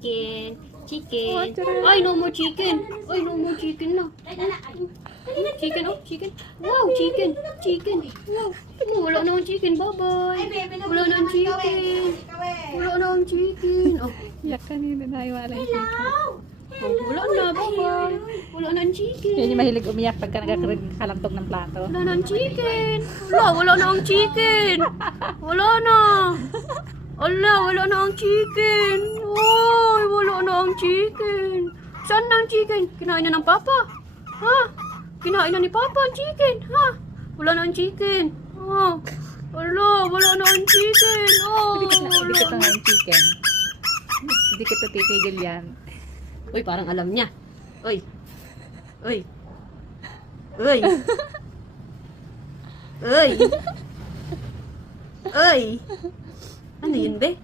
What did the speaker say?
chicken. Chicken. Oh, charot. Ay, no more chicken. Ay, no more chicken na. Chicken, oh, chicken. Wow, chicken. Chicken. Wow. Oh, wala na akong chicken. Bye-bye. Wala na akong chicken. Wala na akong chicken. Oh, Yak kanina na iwala yung chicken. wala na. Bye-bye. Wala na akong chicken. Yan yung mahilig umiyak pagka nagkakalantog ng plato. Wala na ang chicken. Wala na ang chicken. Wala na. Wala na ang chicken. Ay, wala na ang chicken. Saan na ang chicken? Kinain na ng papa. Ha? Kinain na ni papa ang chicken. Ha? Wala na ang chicken. Ha? Wala na ang chicken. Oh, Hindi ka wala na na. yung chicken. Hindi ka ito titigil yan. Uy, parang alam niya. Uy. Uy. Uy. Uy. Uy. Ano yun, be?